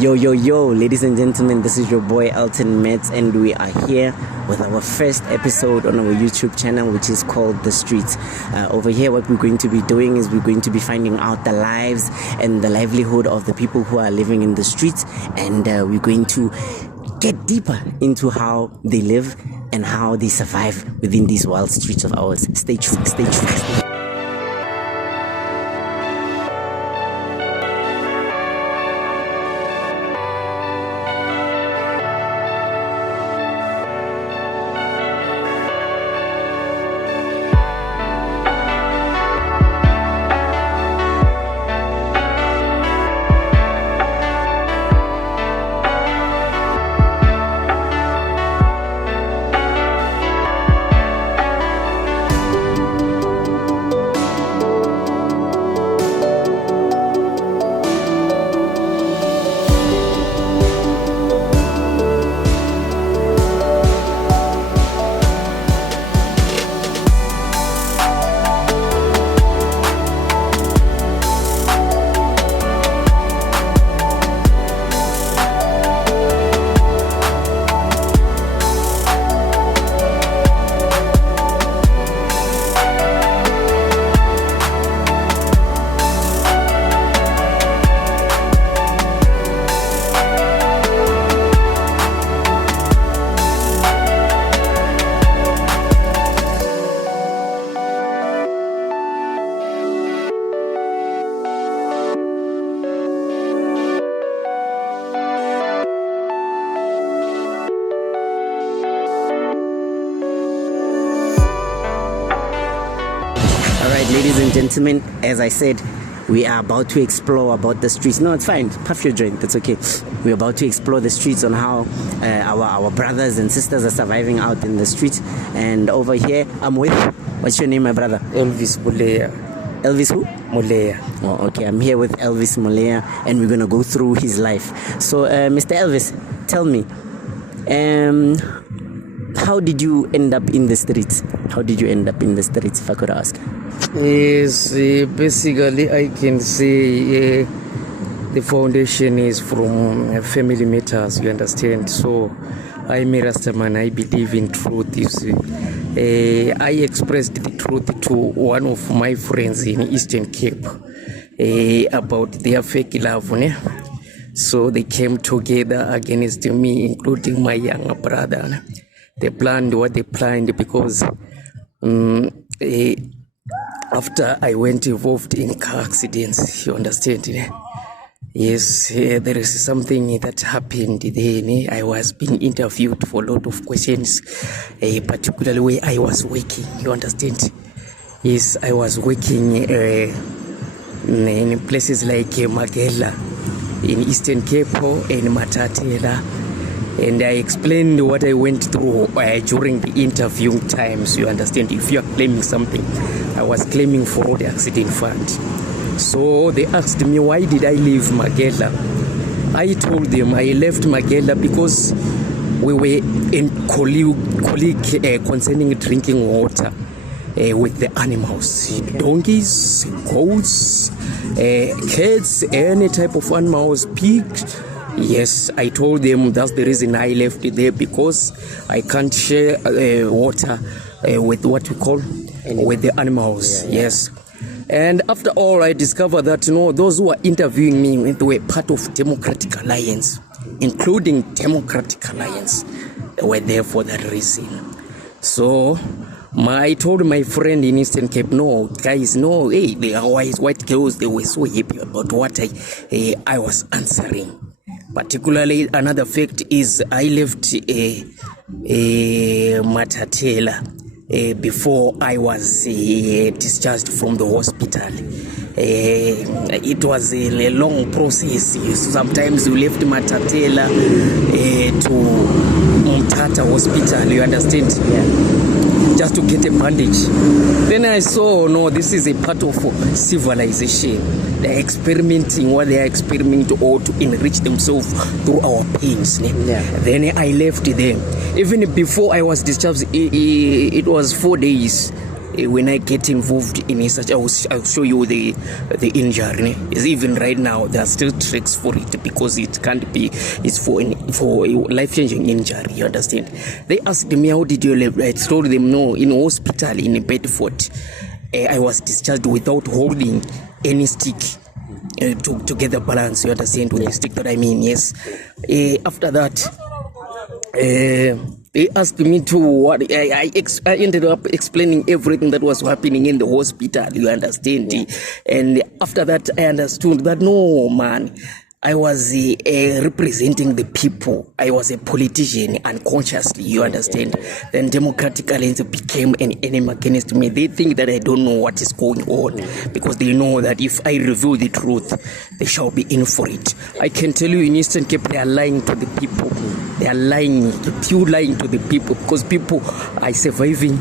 Yo, yo, yo, ladies and gentlemen, this is your boy Elton Metz, and we are here with our first episode on our YouTube channel, which is called The Streets. Over here, what we're going to be doing is we're going to be finding out the lives and the livelihood of the people who are living in the streets, and we're going to get deeper into how they live and how they survive within these wild streets of ours. Stay tuned, stay tuned. Ladies and gentlemen, as I said, we are about to explore about the streets. No, it's fine. Puff your joint. That's okay. We're about to explore the streets on how our brothers and sisters are surviving out in the streets. And over here, I'm with, what's your name, my brother? Elvis Mulea. Elvis who? Mulea. Oh, okay. I'm here with Elvis Mulea, and we're going to go through his life. So, Mr. Elvis, tell me, how did you end up in the streets? How did you end up in the streets, if I could ask? Yes, basically I can say the foundation is from family matters, you understand. So I'm a Rastaman, I believe in truth. I expressed the truth to one of my friends in Eastern Cape about their fake love. So they came together against me, including my younger brother. They planned what they planned because after I went involved in car accidents, you understand? Yes, there is something that happened then. I was being interviewed for a lot of questions, particularly where I was working, you understand? Yes, I was working in places like Magella, in Eastern Cape and Matatela. And I explained what I went through during the interview times, you understand? If you are claiming something, I was claiming for the accident fund. So they asked me, why did I leave Magella? I told them I left Magella because we were in colleague concerning drinking water with the animals, donkeys, goats, cats, any type of animals, pigs. Yes, I told them that's the reason I left there, because I can't share water with what we call with the animals. Yes. And after all, I discovered that those who were interviewing me, they were part of Democratic Alliance, including Democratic Alliance. They were there for that reason. So I told my friend in Eastern Cape, no, guys, no, hey, the white girls, they were so happy about what I was answering. Particularly, another fact is I left Matatela before I was discharged from the hospital. It was a long process. Sometimes you left Matatela to Mtata Hospital, you understand? Yeah. Just to get a bandage. Then I saw, no, this is a part of civilization. They're experimenting what they are experimenting or to enrich themselves through our pains. Yeah. Then I left them. Even before I was discharged, it was 4 days. when I get involved in such, I'll show you the injury. It's even right now there are still tricks for it because it can't be. It's for a life-changing injury. You understand? They asked me, how did you live? I told them, no, in hospital in Bedford, I was discharged without holding any stick. To get the balance, you understand, with the stick that I mean, yes. After that, they asked me to what I ended up explaining everything that was happening in the hospital, you understand. And after that, I understood that no, man, I was representing the people. I was a politician unconsciously, you understand. Then Democratic Alliance became an enemy against me. They think that I don't know what is going on because they know that if I reveal the truth, they shall be in for it. I can tell you in Eastern Cape, they are lying to the people. They are lying, pure lying to the people because people are surviving.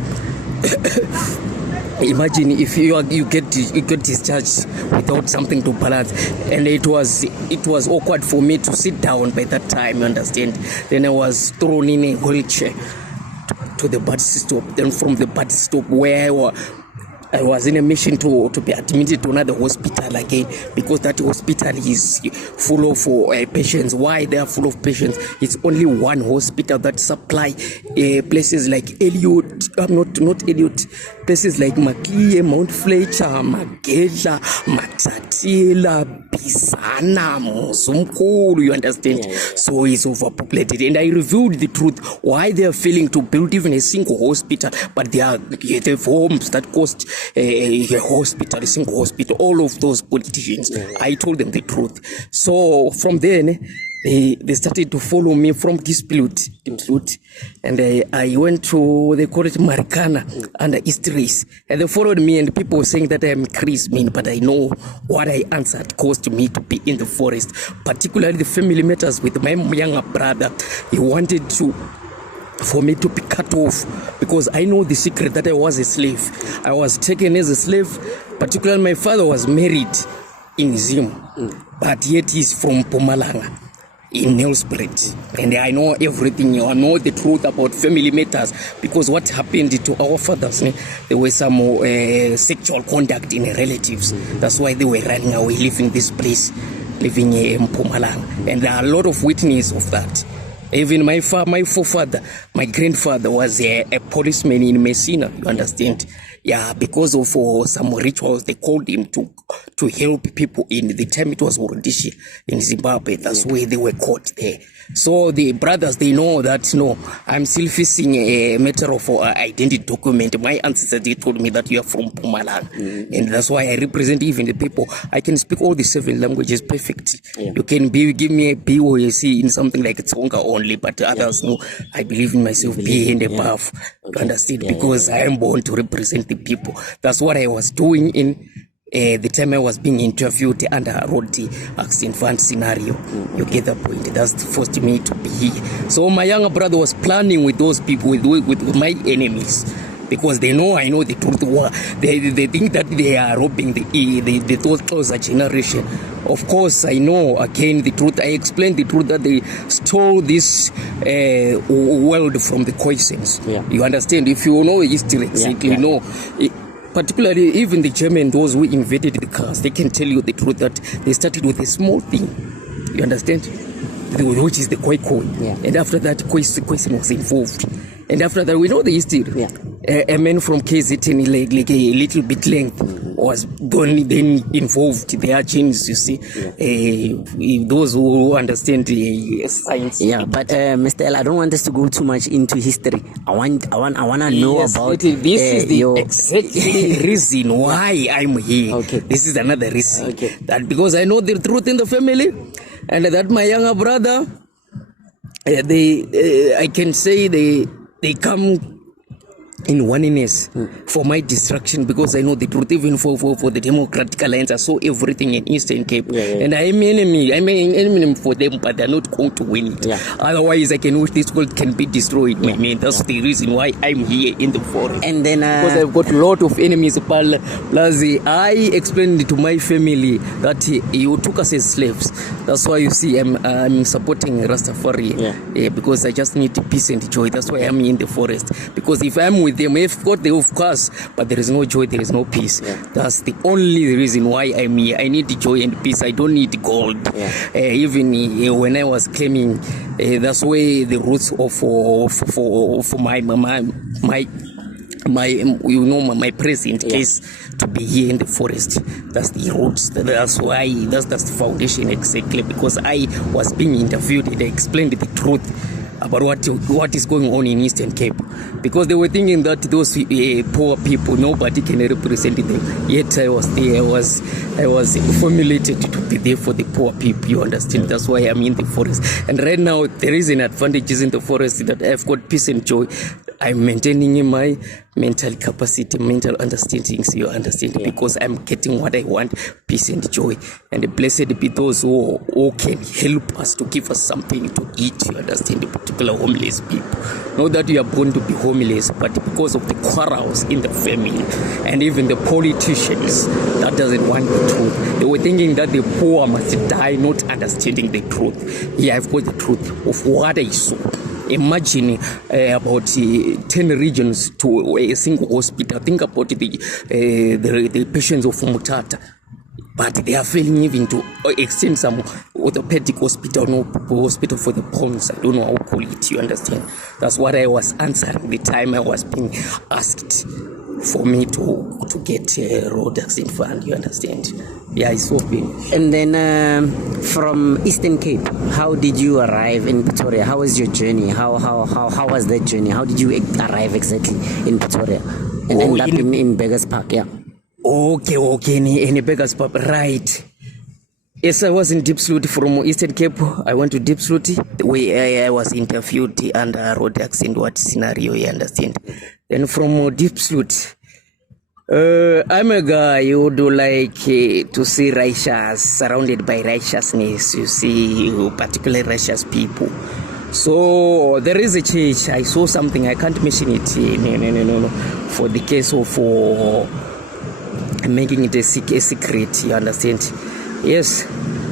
Imagine if you get discharged without something to balance, and it was awkward for me to sit down by that time. You understand? Then I was thrown in a wheelchair to the bus stop. Then from the bus stop where I was in a mission to be admitted to another hospital again because that hospital is full of patients. Why they are full of patients? It's only one hospital that supply places like Elliot, not Elliot, places like Makie, Mount Fletcher, Magella, Matsatila, Pisana, Mosumkulu, you understand? So it's overpopulated. And I revealed the truth, why they are failing to build even a single hospital, but they have homes that cost a hospital, a single hospital, all of those politicians. I told them the truth. So from then, they started to follow me from dispute, and I went to, they call it Marikana, under East Race, and they followed me, and people were saying that I am Chris Mean, but I know what I answered caused me to be in the forest, particularly the family matters with my younger brother. He wanted for me to be cut off because I know the secret that I was a slave. I was taken as a slave, particularly my father was married in Zim, but yet he's from Mpumalanga in Nelspruit, and I know everything. I know the truth about family matters because what happened to our fathers, there was some sexual conduct in relatives. That's why they were running away, leaving this place, living in Mpumalanga, and there are a lot of witnesses of that. Even my forefather, my grandfather was a policeman in Messina, you understand? Yeah, because of some rituals, they called him to help people in the time it was Rhodesia in Zimbabwe. That's where they were caught there. So the brothers, they know that, no, I'm still facing a matter of identity document. My ancestors, they told me that you are from Mpumalanga. And that's why I represent even the people. I can speak all the 7 languages perfectly. You can give me a B or a C in something like Tsonga only, but others know I believe in myself, B and above. You understand? Because I am born to represent the people. That's what I was doing in the time I was being interviewed under a road accident fund scenario. You get the point. That's forced me to be here. So my younger brother was planning with those people, with my enemies, because they know I know the truth. They think that they are robbing the closer generation. Of course, I know again the truth. I explained the truth that they stole this world from the Khoisans. You understand? If you know history, exactly, know. Particularly even the German, those who invaded the cars, they can tell you the truth that they started with a small thing. You understand? Which is the Khoikhoi. And after that, Khoisan was involved. And after that, we know the history. A man from KZN, like a little bit length, was then involved. There are changes, you see. Those who understand science. Yeah, but Mr. L, I don't want us to go too much into history. I want to know about this is the exact reason why I'm here. Okay. This is another reason. That because I know the truth in the family, and that my younger brother, I can say they come in oneness for my destruction, because I know the truth. Even for the Democratic Alliance, I saw everything in Eastern Cape, and I'm enemy for them, but they're not going to win it. Otherwise, I can wish this world can be destroyed. I mean, that's the reason why I'm here in the forest. And then because I've got a lot of enemies. Plus, I explained to my family that you took us as slaves. That's why you see I'm supporting Rastafari, because I just need peace and joy. That's why I'm in the forest. Because if I'm with with them. Of course, of course, but there is no joy, there is no peace. Yeah. That's the only reason why I'm here. I need joy and peace. I don't need gold. Yeah. Even when I was claiming, that's where the roots of for my present case to be here in the forest. That's the roots. That's why that's the foundation exactly, because I was being interviewed and I explained the truth about what is going on in Eastern Cape, because they were thinking that those poor people, nobody can represent them. Yet I was there. I was formulated to be there for the poor people. You understand? That's why I'm in the forest. And right now there is an advantage in the forest that I've got peace and joy. I'm maintaining my mental capacity, mental understandings, you understand, because I'm getting what I want, peace and joy. And blessed be those who can help us, to give us something to eat, you understand, particular homeless people. Not that you are born to be homeless, but because of the quarrels in the family and even the politicians that doesn't want the truth. They were thinking that the poor must die, not understanding the truth. Yeah, I've got the truth of what I saw. Imagine about 10 regions to a single hospital. Think about the patients of Mutata, but they are failing even to extend some orthopedic hospital, no hospital for the bones. I don't know how to call it. You understand? That's what I was answering the time I was being asked for me to get a road accident fund. You understand? Yeah, it's open. And then from Eastern Cape, how did you arrive in Pretoria? How was your journey? How was that journey? How did you arrive exactly in Pretoria and end up in Beggars Park? Yeah. Okay, in Beggars Park, right. Yes, I was in Diepsloot from Eastern Cape. I went to Diepsloot, the way I was interviewed under road accident, what scenario, you understand? Then from Diepsloot, I'm a guy who do like to see righteous, surrounded by righteousness, you see, particularly righteous people. So there is a church, I saw something, I can't mention it, no, for the case of making it a secret, you understand? Yes,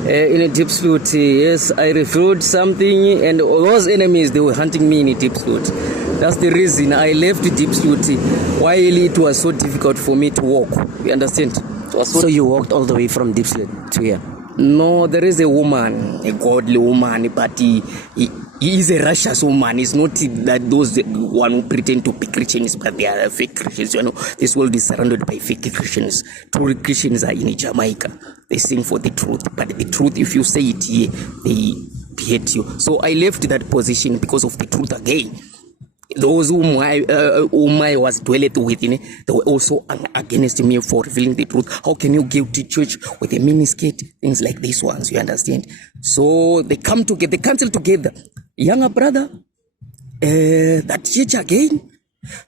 in a Diepsloot, yes, I reviewed something, and those enemies, they were hunting me in a Diepsloot. That's the reason I left Diepsloot while it was so difficult for me to walk. You understand? So you walked all the way from Diepsloot to here? No, there is a woman, a godly woman, but he is a righteous woman. He's not that those one who pretend to be Christians, but they are fake Christians. You know, this world is surrounded by fake Christians. True Christians are in Jamaica. They sing for the truth, but the truth, if you say it here, they hate you. So I left that position because of the truth again. Those whom I was dwelled with, they were also against me for revealing the truth. How can you give to church with a miniskirt? Things like these ones, you understand? So they come together, they cancel together. Younger brother, that church again,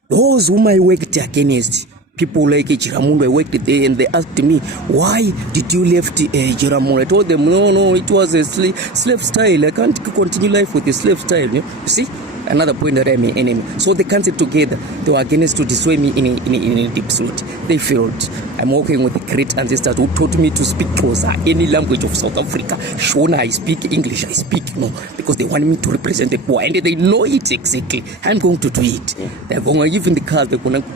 those whom I worked against, people like Jiramundu, I worked there, and they asked me, why did you left Jiramundu? I told them, no, it was a slave style. I can't continue life with a slave style. You see? Another point that I'm an enemy. So they cancelled together. They were against to destroy me in a Diepsloot. They failed. I'm working with the great ancestors who taught me to speak Xhosa, any language of South Africa. Shona, I speak English, I speak no, because they want me to represent the poor, and they know it exactly. I'm going to do it. They're going to, even the cars, they're going to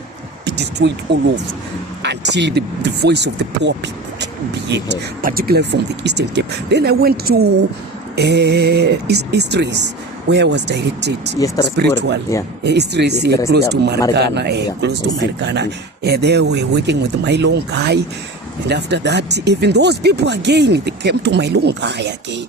be destroyed all over until the voice of the poor people can be heard, particularly from the Eastern Cape. Then I went to East Race, where I was directed, spiritual. East Race, close to Marikana, close to Marikana. There we were working with my long guy, and after that, even those people again, they came to my long guy again,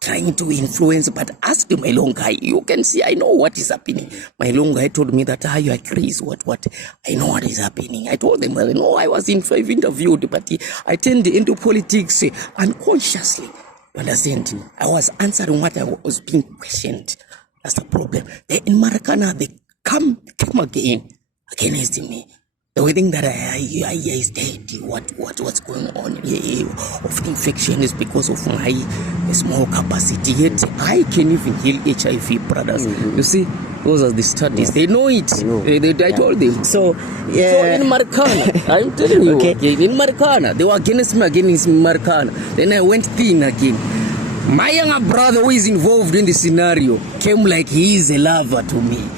trying to influence, but asked my long guy, you can see, I know what is happening. My long guy told me that, you are crazy, what, I know what is happening. I told them, no, I was interviewed, but I turned into politics unconsciously. You understand? I was answering what I was being questioned. That's the problem. They in Marikana, they come again against me. They were thinking that I is dead. What's going on? Of infection is because of my small capacity. Yet I can even heal HIV, brothers. You see, those are the studies. They know it. I told them. So in Marikana, I'm telling you, in Marikana, they were against Marikana. Then I went thin again. My younger brother, who is involved in the scenario, came like he is a lover to me.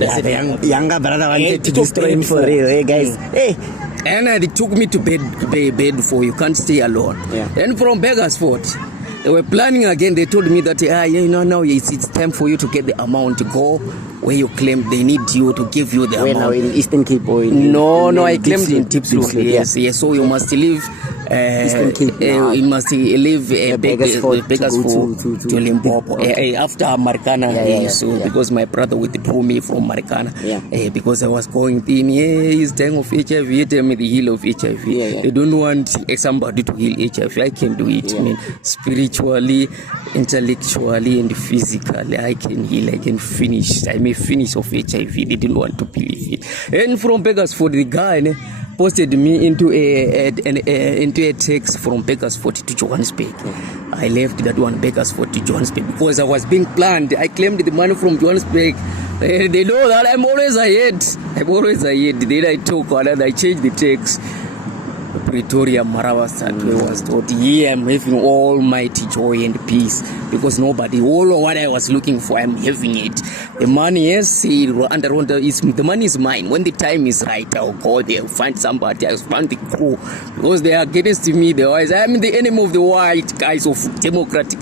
Yeah, the younger brother wanted to took destroy him bed for real. Hey guys, hey. And they took me to bed for you can't stay alone. Yeah. Then from Beggarsford, they were planning again. They told me that now it's time for you to get the amount to go where you claim they need you to give you the Where amount. now in Eastern Cape or No, I claimed in Tipsfield. Yes. Yes. So you must leave. Eastern Cape now. You must leave Beggarsford to Limpopo after Marikana. Because my brother withdrew me from Marikana. Because I was going thin. He's dying of HIV. Tell me the heal of HIV. They don't want somebody to heal HIV. I can do it. I mean, spiritually, intellectually, and physically, I can heal. I can finish. I may finish of HIV. They didn't want to believe it. And from Beggarsford, the guy posted me into a text from Beggarsford to Johannesburg. I left that one Beggarsford to Johannesburg because I was being planned. I claimed the money from Johannesburg. They know that I'm always ahead. Then I took another. I changed the text. Pretoria, Marawa, Statue was told, I'm having almighty joy and peace because all what I was looking for, I'm having it. The money, the money is mine. When the time is right, I'll go there, find somebody, I'll find the crew because they are against me. I'm the enemy of the white guys of Democratic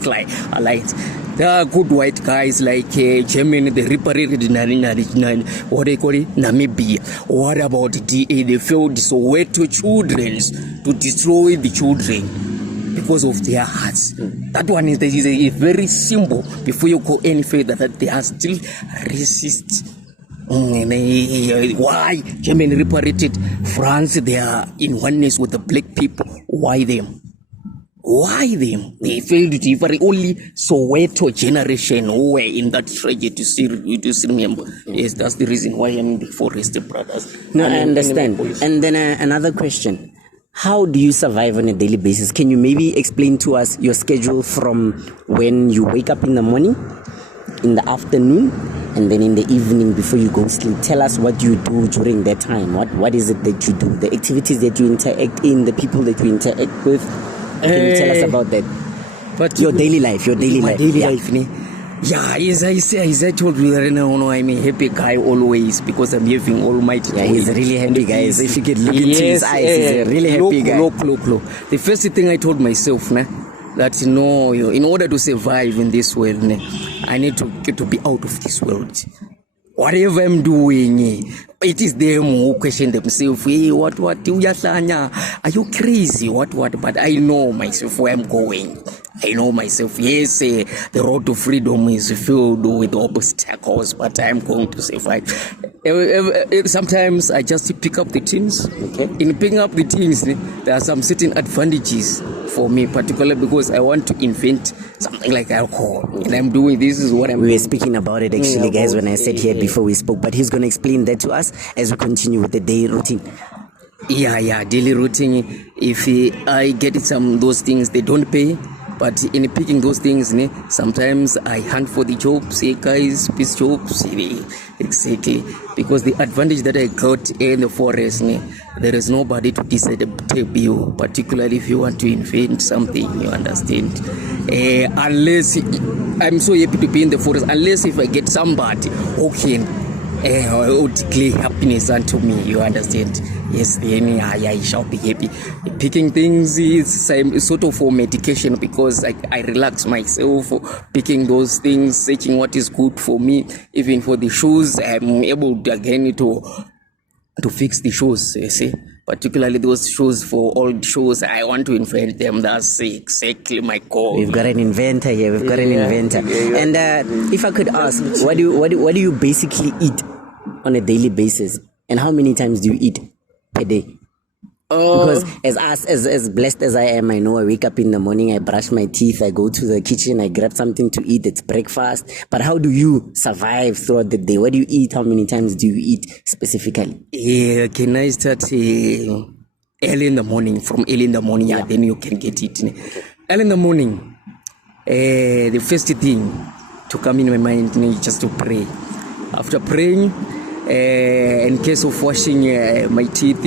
Alliance. There are good white guys like Germany, the reparated what they call it, Namibia. What about DA? They failed Soweto children to destroy the children because of their hearts. That one is a very simple. Before you go any further, that they are still racist. Why Germany reparated France? They are in oneness with the black people. Why them? Why them? They failed to even only Soweto generation who were in that tragedy to see remember. Yes, that's the reason why I'm in the Forest Brothers. No, I understand. And then another question. How do you survive on a daily basis? Can you maybe explain to us your schedule from when you wake up in the morning, in the afternoon, and then in the evening before you go sleep? Tell us what you do during that time. What is it that you do? The activities that you interact in, the people that you interact with. Can you tell us about that? But your daily life, Yeah, as I told you, I'm a happy guy always because I'm having almighty. Yeah, he's really happy, guys. If you could look into his eyes, he's a really happy guy. Look. The first thing I told myself, that in order to survive in this world, I need to be out of this world. Whatever I'm doing, it is them who question themselves. Hey, what, are you crazy? What? But I know myself where I'm going. I know myself. Yes, the road to freedom is filled with obstacles, but I'm going to survive. Sometimes I just pick up the things. Okay. In picking up the things, there are some certain advantages for me, particularly because I want to invent something like alcohol. And I'm doing this is what I'm We were speaking about it actually, guys, when I said here before we spoke. But he's going to explain that to us as we continue with the day routine. Yeah, daily routine. If I get those things, they don't pay. But in picking those things, sometimes I hunt for the jobs, guys, peace jobs, exactly. Because the advantage that I got in the forest, there is nobody to decide you, particularly if you want to invent something, you understand. Unless, I'm so happy to be in the forest, unless if I get somebody who can declare happiness unto me, you understand. Yes, then I shall be happy. Picking things is sort of for medication because I relax myself picking those things, searching what is good for me. Even for the shoes, I'm able to again to fix the shoes, you see. Particularly those shoes for old shoes, I want to invent them. That's exactly my goal. We've got an inventor here. And if I could ask, what do you basically eat on a daily basis, and how many times do you eat per day? Because as blessed as I am, I know I wake up in the morning, I brush my teeth, I go to the kitchen, I grab something to eat, it's breakfast. But how do you survive throughout the day? What do you eat? How many times do you eat specifically? Yeah, can I start early in the morning? From early in the morning, then you can get it. Early in the morning, the first thing to come in my mind is just to pray. After praying, in case of washing my teeth,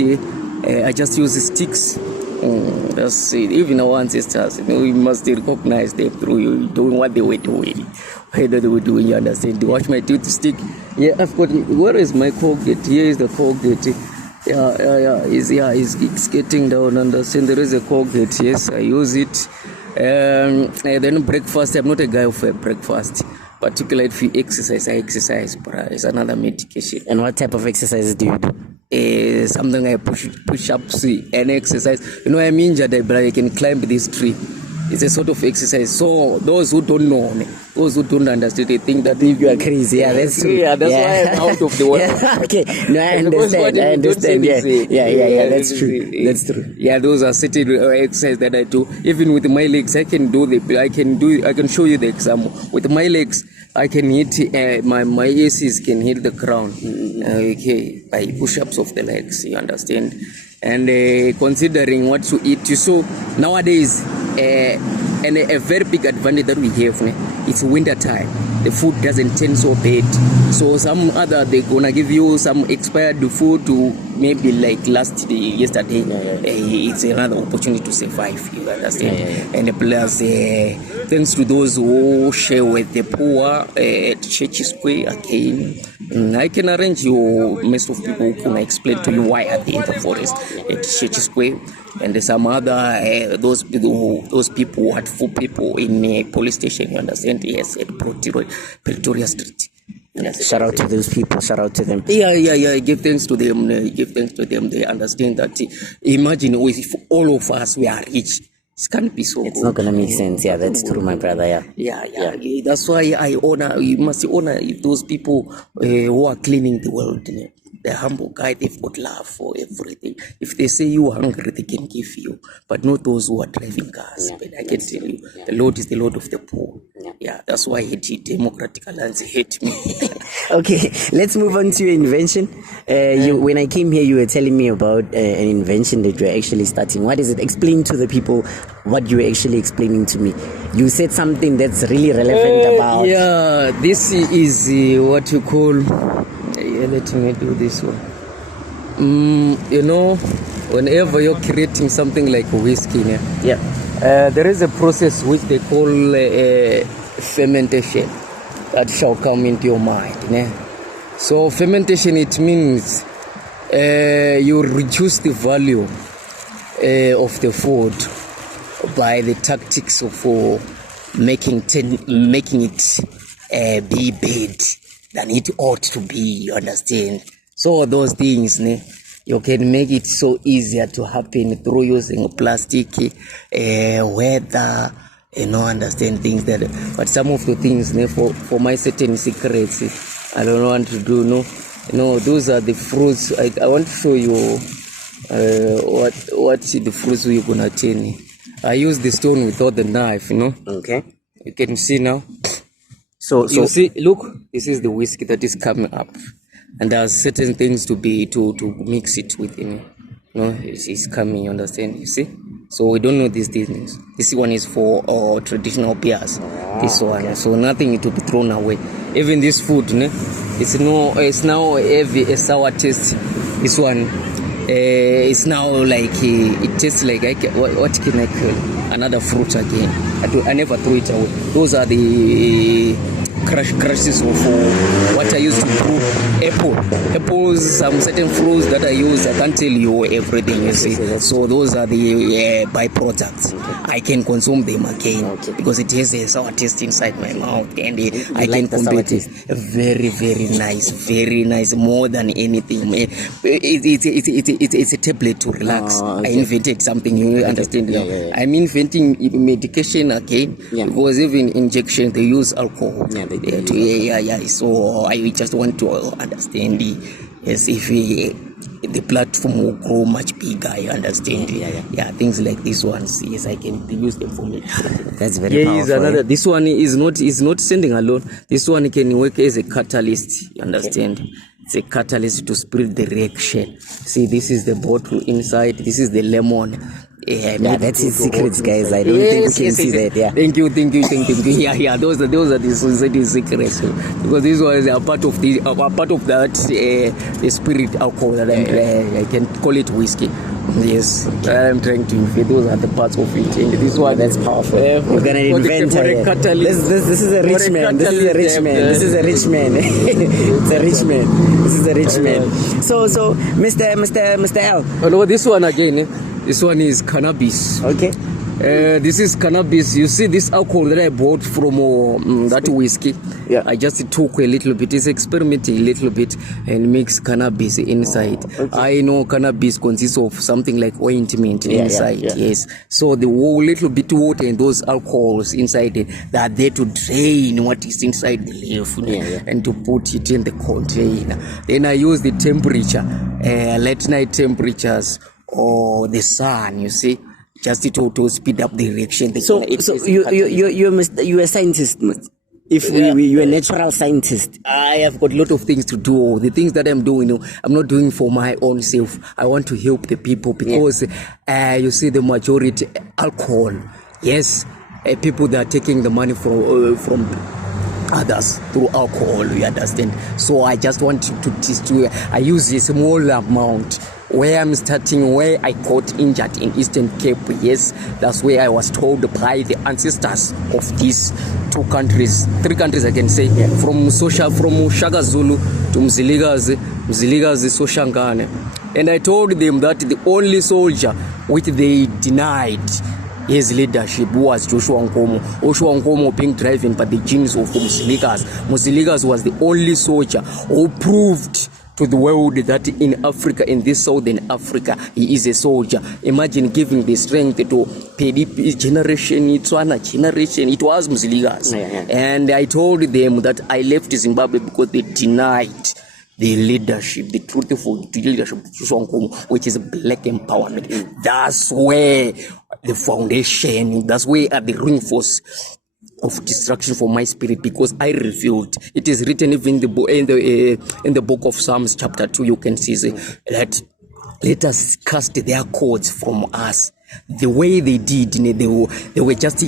I just use sticks That's it. Even our ancestors, we must recognize them through you doing what they were doing. Whether they were doing, you understand? To wash my toothstick. Yeah, I've got. Where is my Colgate? Here is the Colgate. It's getting down. Understand? There is a Colgate. Yes, I use it. And then breakfast. I'm not a guy for breakfast. Particularly if you exercise, I exercise, but it's another medication. And what type of exercises do you do? Something I push ups and exercise. I'm injured, but I can climb this tree. It's a sort of exercise. So those who don't know, those who don't understand, they think that if you are crazy. Yeah, that's true. Yeah, that's why I'm out of the world. Okay, no, I understand. Yeah, that's true. That's true. Yeah, those are certain exercises that I do. Even with my legs, I can show you the example. With my legs, I can hit my aces can hit the ground. Okay, by push-ups of the legs. You understand? And considering what to eat, so nowadays, and a very big advantage that we have, it's winter time. The food doesn't turn so bad. So they're gonna give you some expired food to maybe like yesterday. It's another opportunity to survive. You understand? And plus, thanks to those who share with the poor at Church Square again, I can arrange you most of people who can explain to you why at the end of forest at Church Square. And some other those people who had 4 people in a police station, you understand? Yes, at Pretoria Street. Shout out to those people. Shout out to them. Yeah. Give thanks to them. They understand that. Imagine if all of us we are rich. It can't be so. It's not gonna make sense. Yeah, that's true, my brother. Yeah. That's why you must honor those people who are cleaning the world. The humble guy, they've got love for everything. If they say you are hungry, they can give you, but not those who are driving cars. But I can tell you, the Lord is the Lord of the poor. Yeah, that's why I hate Democratic Alliance. Hate me. Okay, let's move on to your invention. When I came here, you were telling me about an invention that you're actually starting. What is it? Explain to the people what you were actually explaining to me. You said something that's really relevant about. Yeah, this is what you call. Let me do this one. Whenever you're creating something like whiskey, there is a process which they call fermentation that shall come into your mind. So fermentation, it means you reduce the value of the food by the tactics of making it be bad than it ought to be, you understand? So those things, you can make it so easier to happen through using plastic, weather, understand things that. But some of the things, for my certain secrets, I don't want to do. Those are the fruits. I want to show you what the fruits we're gonna turn. I use the stone without the knife. Okay. You can see now. So you see, look, this is the whiskey that is coming up, and there are certain things to mix it with. It's coming. You understand? You see. So we don't know these things. This one is for traditional beers. This one, okay. So nothing to be thrown away. Even this food, it's now heavy, a sour taste. This one, it's now like it tastes like what can I call another fruit again? I never throw it away. Those are the crushes of what I use to brew apples, some certain fruits that I use. I can't tell you everything, you see. So those are the byproducts. I can consume them again because it has a sour taste inside my mouth, and I can compete it. Very, very nice, more than anything. It's a tablet to relax. I invented something, you understand? Yeah. I'm inventing medication again because even injection they use alcohol. So I just want to understand if the platform will grow much bigger. You understand? Things like these ones. Yes, I can use them for me. That's very powerful. This one is not sending alone. This one can work as a catalyst. You understand? It's a catalyst to spread the reaction. See, this is the bottle inside. This is the lemon. That's his secrets, guys. I don't think we can see that. Yeah. Thank you. Yeah. Those are the society secrets. Because these ones are part of that the spirit alcohol that I can call it whiskey. Yes, I'm trying to invent. Those are the parts of it. And this one, That's powerful. We're gonna invent this is a rich man. This is a rich man. This is a rich man. It's a rich man. This is a rich man. So Mr. L. Oh no, this one again. This one is cannabis. Okay. This is cannabis. You see this alcohol that I bought from that whiskey. Yeah. I just took a little bit. It's experimenting a little bit and mix cannabis inside. Okay. I know cannabis consists of something like ointment inside. Yeah. Yes. So the little bit water and those alcohols inside it, they are there to drain what is inside the leaf and to put it in the container. Then I use the temperature, late night temperatures or the sun. You see. Just to speed up the reaction. So you're a scientist. If you're a natural scientist. I have got a lot of things to do. The things that I'm doing, I'm not doing for my own self. I want to help the people because you see the majority alcohol. Yes, people that are taking the money from others through alcohol. You understand? So I just want to teach you. I use a small amount. Where I'm starting, where I got injured in Eastern Cape, yes, that's where I was told by the ancestors of these three countries I can say, from Shaka Zulu to Mzilikazi Soshangane. And I told them that the only soldier which they denied his leadership was Joshua Nkomo. Joshua Nkomo being driven by the genes of Mzilikazi. Mzilikazi was the only soldier who proved to the world that in Africa, in this southern Africa, he is a soldier. Imagine giving the strength to PDP generation, Tswana generation. It was Mzilikazi. And I told them that I left Zimbabwe because they denied the leadership, the truthful leadership of Joshua Nkomo, which is black empowerment. That's where the foundation, that's where the reinforce of destruction for my spirit, because I revealed. It is written even in the book of Psalms chapter 2. You can see that let us cast their cords from us. The way they did, they were just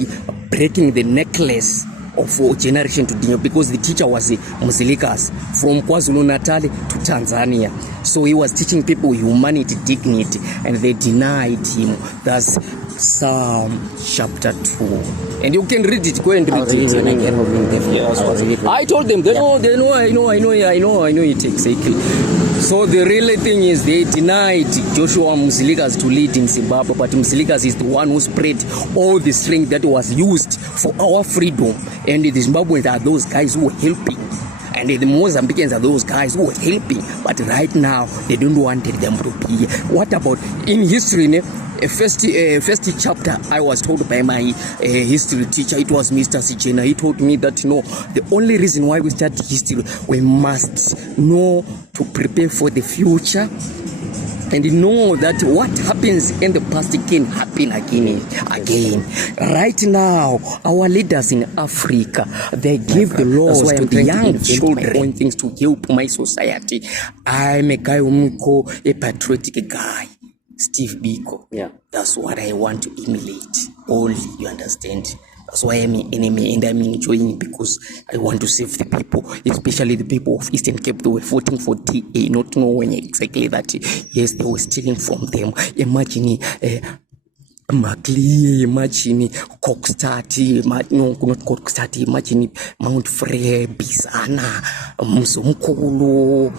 breaking the necklace of generation to generation, because the teacher was Mzilikazi from KwaZulu-Natal to Tanzania. So he was teaching people humanity, dignity, and they denied him. That's Psalm chapter 2. And you can read it. Go and read it. I told them, they know, I know it exactly. So the real thing is they denied Joshua Mzilikazi to lead in Zimbabwe, but Mzilikazi is the one who spread all the strength that was used for our freedom. And the Zimbabweans are those guys who were helping. And the Mozambicans are those guys who were helping. But right now, they don't want them to be. What about in history? First chapter, I was told by my history teacher, it was Mr. Sijena. He told me that the only reason why we start history, we must know to prepare for the future and know that what happens in the past can happen again. Right now, our leaders in Africa, they give the laws to the young children, own things to help my society. I'm a guy who a patriotic guy. Steve Biko. Yeah. That's what I want to emulate. Only, you understand? That's why I'm an enemy and I'm enjoying it, because I want to save the people, especially the people of Eastern Cape. They were voting for DA, not knowing exactly that, yes, they were stealing from them. Imagine Macleay, imagine Kokstad, not Kokstad, imagine Mount Frere, Bizana, Mzumkulu,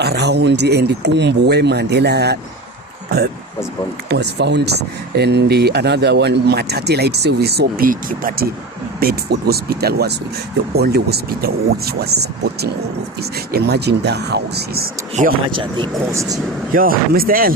around and Kumbu, where Mandela was found, and another one, Matatela itself is so big, but Bedford Hospital was the only hospital which was supporting all of this. Imagine the houses, how much are they cost? Yo, Mr. N,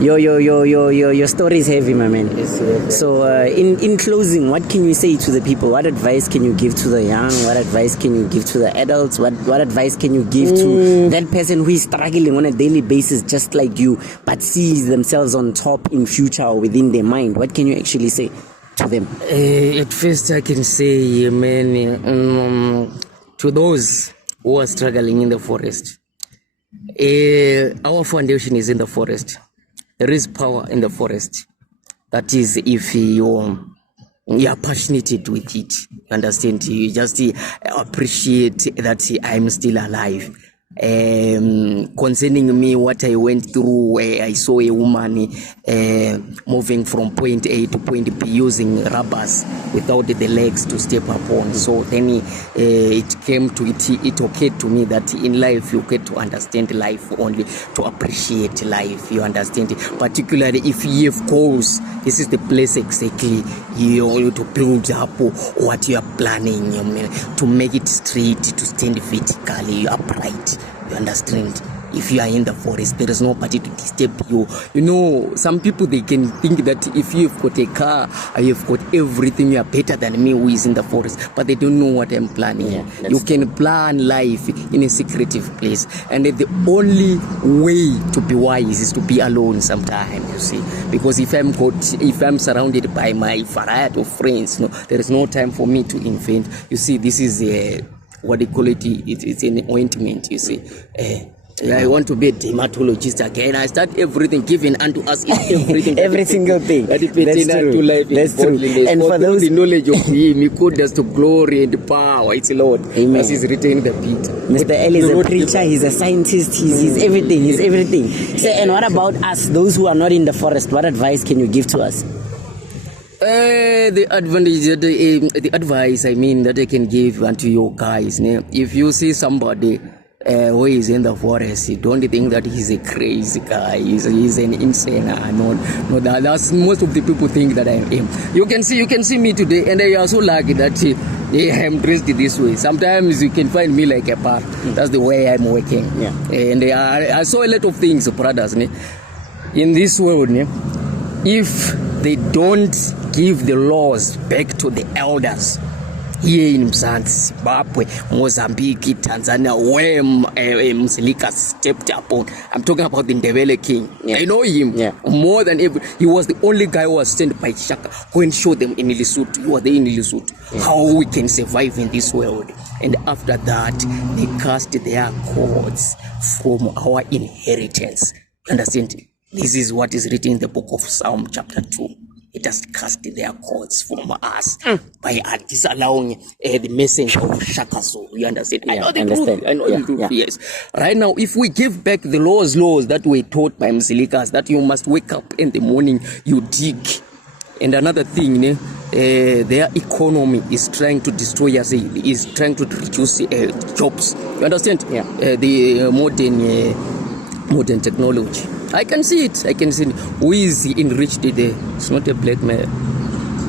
your story is heavy, my man. Yes, so in closing, what can you say to the people? What advice can you give to the young? What advice can you give to the adults? What advice can you give to that person who is struggling on a daily basis just like you, but sees themselves on top in future or within their mind? What can you actually say to them? At first I can say, man, to those who are struggling in the forest, our foundation is in the forest. There is power in the forest. That is, if you are passionate with it, understand, you just appreciate that I'm still alive. concerning me, what I went through, where I saw a woman moving from point A to point B using rubbers without the legs to step upon. So then it occurred to me that in life you get to understand life only to appreciate life. You understand, particularly if you have goals. This is the place exactly you to build up what you are planning, to make it straight, to stand vertically, upright. You understand? If you are in the forest, there is nobody to disturb you. You know, some people, they can think that if you've got a car, you've got everything, you are better than me who is in the forest. But they don't know what I'm planning. Yeah, you can plan life in a secretive place. And the only way to be wise is to be alone sometimes, you see. Because if I'm surrounded by my variety of friends, there is no time for me to invent. You see, this is what they call it, it's an ointment, you see. I want to be a dermatologist again. I start everything given unto us in everything. Every single thing. That's true. That's true. And for those, the knowledge of Him, He called us to glory and power. It's Lord. Amen. As He's written in the pit. Mr. L is a preacher. He's a scientist. He's everything. He's everything. So, and what about us, those who are not in the forest? What advice can you give to us? The advice I mean that I can give unto you guys. If you see somebody who is in the forest, you don't think that he's a crazy guy, he's an insane. No, that's most of the people think that I am. You can see me today, and I am so lucky that I am dressed this way. Sometimes you can find me like a park. That's the way I'm working. Yeah. And I saw a lot of things, brothers. In this world, if they don't give the laws back to the elders, here in Mzansi, Zimbabwe, Mozambique, Tanzania, where Mzilika stepped upon. I'm talking about the Ndebele king. Yeah. I know him more than ever. He was the only guy who was sent by Shaka. Go and show them in Lesotho. You are there in Lesotho. How we can survive in this world. And after that, they cast their cords from our inheritance. Understand? This is what is written in the book of Psalm chapter 2. It has cast their cords from us by disallowing the message of Shaka Zulu. You understand? Yeah, I know the understand. truth. I know the truth, yes. Right now, if we give back the laws that were taught by Mzilikas, that you must wake up in the morning, you dig. And another thing, their economy is trying to destroy us, is trying to reduce jobs. You understand? Yeah. The modern technology. I can see it. Who is enriched today? It's not a black man.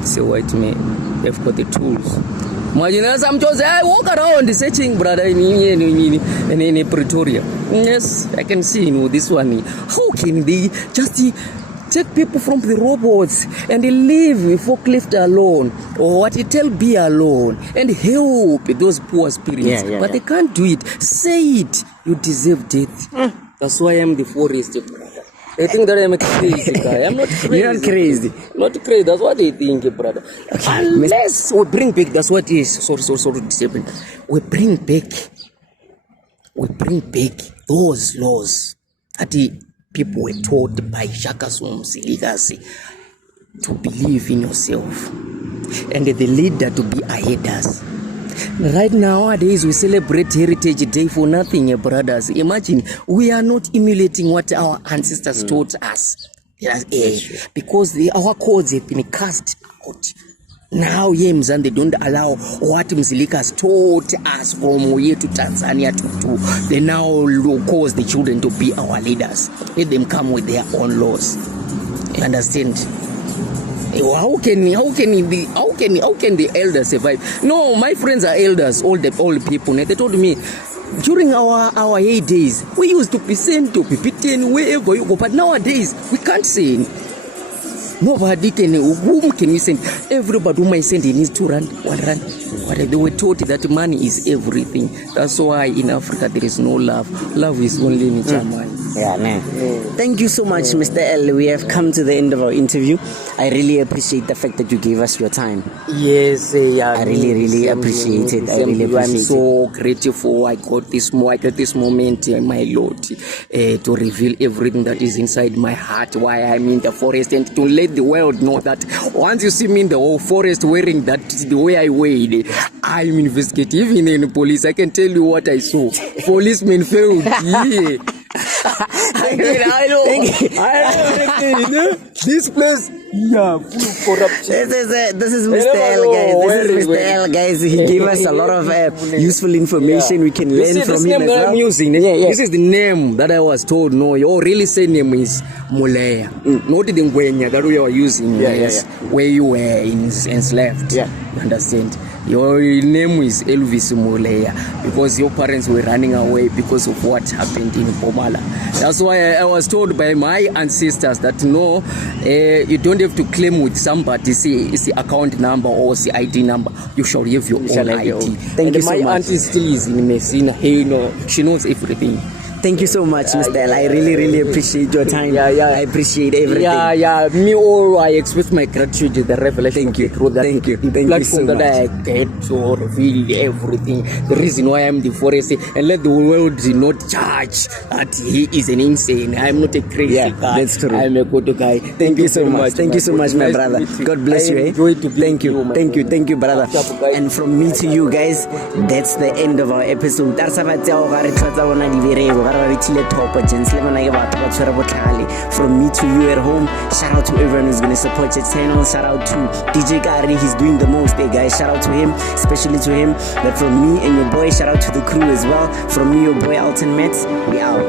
It's a white man. They've got the tools. Imagine some just I walk around searching, brother, in Pretoria. Yes, I can see, this one. How can they just take people from the robots and leave forklift alone, or what you tell be alone, and help those poor spirits? But they can't do it. Say it. You deserve death. That's why I'm the forest, brother. They think that I'm a crazy guy. I'm not crazy. You're not crazy. Not crazy. That's what they think, brother. Okay. Unless we bring back, that's what is. Sorry, disturbing. We bring back those laws that the people were taught by Shaka Zulu Mzilikazi to believe in yourself, and the leader to be ahead us. Right nowadays, we celebrate Heritage Day for nothing, brothers. Imagine, we are not emulating what our ancestors taught us. Because our codes have been cast out. Now, and they don't allow what Mzilikas taught us from here to Tanzania to they now cause the children to be our leaders. Let them come with their own laws. You understand? How can the elders survive? No, my friends are elders, all people. They told me during our heydays, we used to be sent to Pipitin wherever you go, but nowadays we can't send. Nobody can. Whom can we send? Everybody whom I send, he needs to run. But they were taught that money is everything. That's why in Africa there is no love. Love is only in Germany. Yeah, man. Thank you so much, Mr. L. We have come to the end of our interview. I really appreciate the fact that you gave us your time. Yes, yeah. I really, really appreciate it. I really appreciate I'm it. so grateful. I got this moment, my Lord, to reveal everything that is inside my heart, why I'm in the forest, and to let the world know that once you see me in the whole forest wearing that the way I weighed, I'm investigative. Even in the police, I can tell you what I saw. Policemen failed. Yeah. I know. This place, yeah, full of corruption. This is Mr. L, guys. This is Mr. L, guys. He gave us a lot of useful information. We can learn from him as well. I'm using. This is the name that I was told. No, your really say name is Muleya. Not the Ngwenya that we are using. Yes, where you were enslaved. Yeah, you understand. Your name is Elvis Muleya because your parents were running away because of what happened in Bomala. That's why I was told by my ancestors that no, you don't have to claim with somebody, see it's the account number or the ID number. You shall have your own ID. Thank you so much. My auntie still is in Messina. Hey, no, she knows everything. Thank you so much, Mr. L. I really, really appreciate your time. Yeah. I appreciate everything. Me all, I express my gratitude to the revelation. Thank you. Thank you. The platform that I get to reveal everything. The reason why I'm the forest, and let the world not judge that he is an insane. I'm not a crazy guy. That's true. I'm a good guy. Thank you so much. Thank you so much, my brother. God bless you. Thank you, brother. And from me to you guys, that's the end of our episode. From me to you at home, shout out to everyone who's gonna support your channel. Shout out to DJ Gary, he's doing the most there, guys. Shout out to him, especially to him. But from me and your boy, shout out to the crew as well. From me, your boy Alton Metz, we out.